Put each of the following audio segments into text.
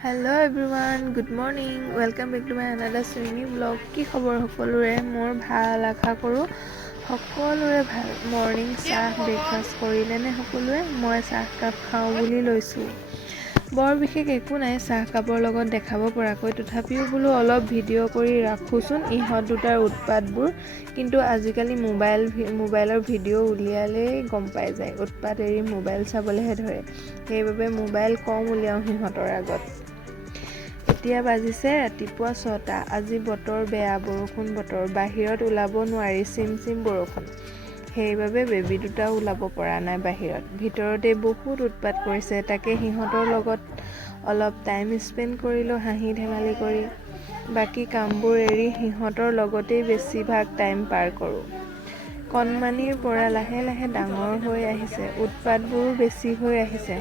Hello everyone, good morning. Welcome back to my another Swimi vlog. কি খবৰ সকলোৰে? মোৰ ভাল, আশা কৰোঁ সকলোৰে ভাল। মৰ্নিং চাহ ব্ৰেকফাষ্ট কৰিলে নে সকলোৱে? মই চাহকাপ খাওঁ বুলি লৈছোঁ। বৰ বিশেষ একো নাই চাহকাপৰ লগত দেখাব পৰাকৈ, তথাপিও বোলো অলপ ভিডিঅ' কৰি ৰাখোঁচোন ইহঁত দুটাৰ উৎপাতবোৰ। কিন্তু আজিকালি মোবাইলৰ ভিডিঅ' উলিয়ালেই গম পাই যায়, উৎপাত এৰি মোবাইল চাবলৈহে ধৰে। সেইবাবে মোবাইল কম উলিয়াওঁ সিহঁতৰ আগত। এতিয়া বাজিছে ৰাতিপুৱা 6টা। আজি বতৰ বেয়া, বৰষুণ বতৰ, বাহিৰত ওলাব নোৱাৰি, চিম বৰষুণ। সেইবাবে বেবী দুটাও ওলাব পৰা নাই বাহিৰত, ভিতৰতে বহুত উৎপাত কৰিছে। তাকে সিহঁতৰ লগত অলপ টাইম স্পেণ্ড কৰিলোঁ হাঁহি ধেমালি কৰি। বাকী কামবোৰ এৰি সিহঁতৰ লগতেই বেছিভাগ টাইম পাৰ কৰোঁ। কণমানিৰ পৰা লাহে লাহে ডাঙৰ হৈ আহিছে, উৎপাতবোৰো বেছি হৈ আহিছে।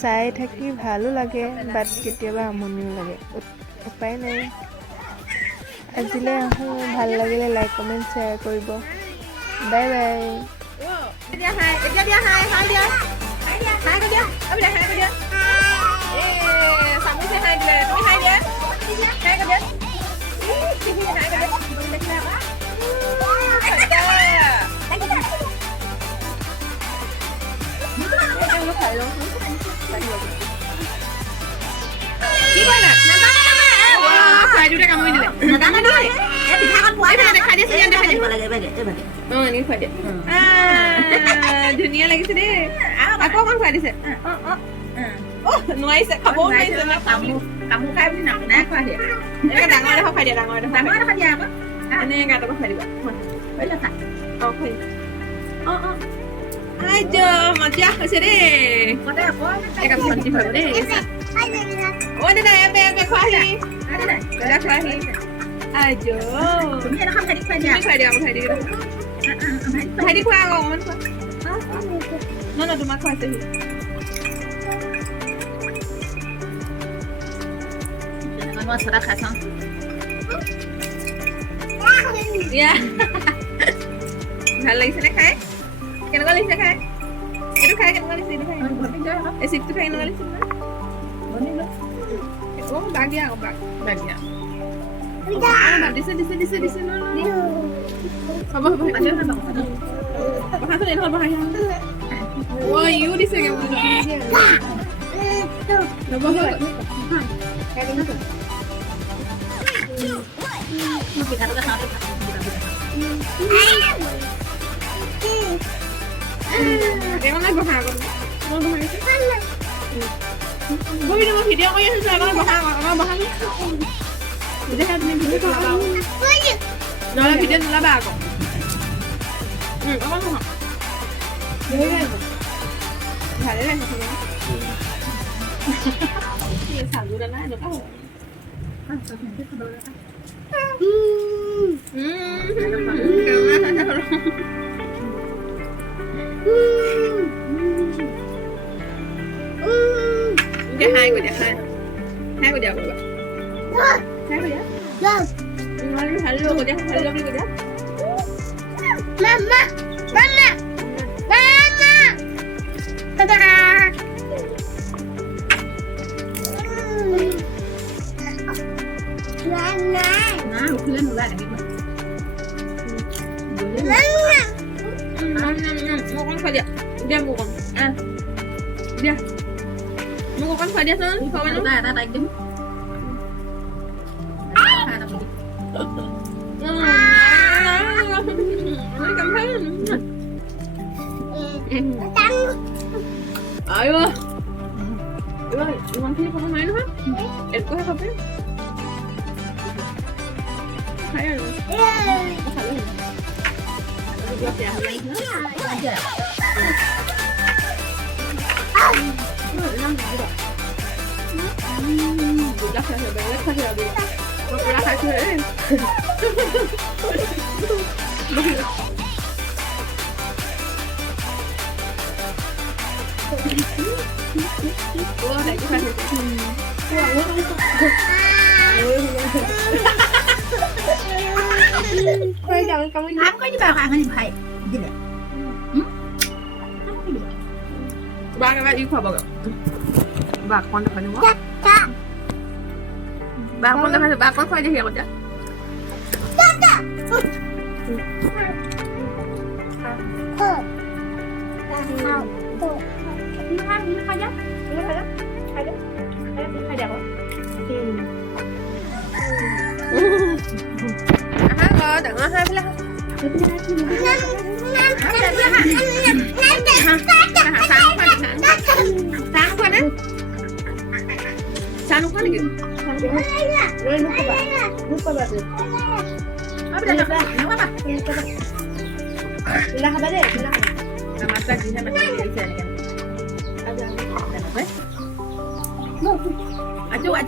চাই থাকি ভালো লাগে, বাট কেতিয়াবা আমনিও লাগে। উপায় নাই। আজিলৈ আহোঁ, ভাল লাগিলে লাইক কমেণ্ট শ্বেয়াৰ কৰিব। Bye bye. ধুনীয়া লাগিছে দেই, আকৌ অকণ খুৱাই দিছে। নোৱাৰিছে, খাবও নোৱাৰিছে। তামোল খাই বুলি নাই খোৱা দিয়ে, ডাঙৰ এডোখৰ খাই দিয়া, ডাঙৰ এডোখৰ দিয়া আকৌ এনেই গাটোকো খাই দিবা। মজা হৈছে দেই। ভণ্টি খুৱাব দেই। অ দাদা এবে খোৱাহি, দাদা খোৱাহি। তুমি খুৱাই দিয়া, খুৱাই দিয়া, ভাইটি খোৱা আকৌ অকণমান খোৱা। ন তোমাক খুৱাইছেহি। ভাল লাগিছে নে খাই? কেনেকুৱা লাগিছে খাই? এইটো খাই কেনেকুৱা লাগিছে? এইটো খাই এই চিপটো খাই কেনেকুৱা লাগিছে? বাক দিয়া আকৌ, বাক দিয়া। দিছে হ'ব বহাচোন, এইডোখৰ বহাই ইও দিছেগে ভিডিঅ' কৰি আছো নহ'লে ভিডিঅ' নোলাবা আকৌ। ভালে লাগিছে চালু দানা এনেকুৱা হয়। হাই কৰি দিয়া, হাই কৰি দিয়া, হাই কৰি দিয়া। ভাল লগা বুলি কৈ দিয়া। Mama, mama, mama. Tada. Mama. Nah, ukuran udah ada gitu. Mama. Mau kan saja. Dia mau kan. Dia. Mau kan saja son. Kawan lu. Nah, tak jam. Ayo, uang sini kamu main apa? Itu apa? Ayo, masalah. Buat ya, aja. Udah saya balik, saya balik. Udah saya. Wah, lagi kan. Jangan kamu ini. Apa ini bakal ngani bai? Gini. Bang, apa ini apa bang? Bang, kon apa ni? Bakon deখাইছো bakon খুৱাই দেখি আকৌ যা ডাঙৰ খাই পেলাই চাহ নোখোৱা নেকি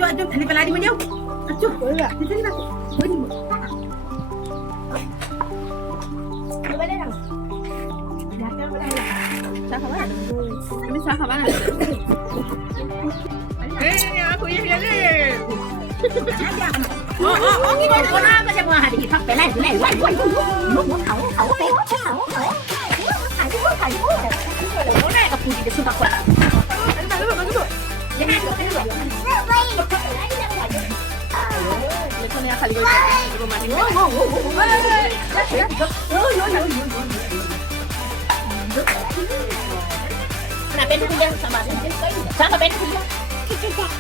Aduh, ini peladi menjauh. Aduh, di sini aku. চাহ খাবা তুমি চাহ খাবা না aku ya ya Kenapa itu pindah sama sama pindah pindah?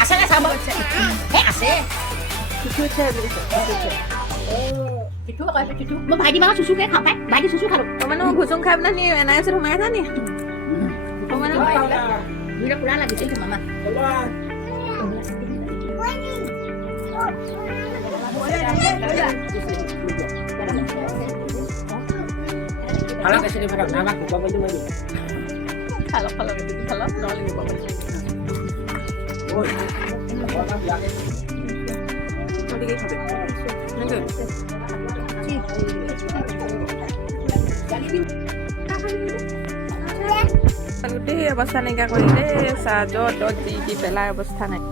Asalnya sama. Asal. Cucu kalau cucu. Mau bagi makan susu kayak apa? Bagi susu kalau. Kamu gusung kayak mana nih? Enaknya suruh makan nih. Kamu Udah pulang lagi sih mama. Kalau ke sini pada nama aku bawa itu. kalau gitu kalau nolin bapak. Oh, orang bilang 어디 가게? nanti. গোটেই অৱস্থা নাইকিয়া কৰিলে চাহ য'ত যি পেলাই অৱস্থা নাই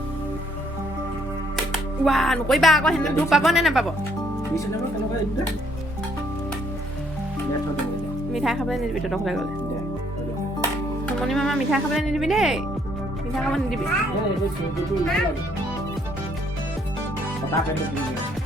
নকৰিবা আকৌ সেনে দুখ পাব নে নাপাব মিঠাই খাবলৈ নিদিবি তহঁতলৈ গ'লে মণি মামা মিঠাই খাবলৈ নিদিবি দেই মিঠাই খাব নিদিবি Kota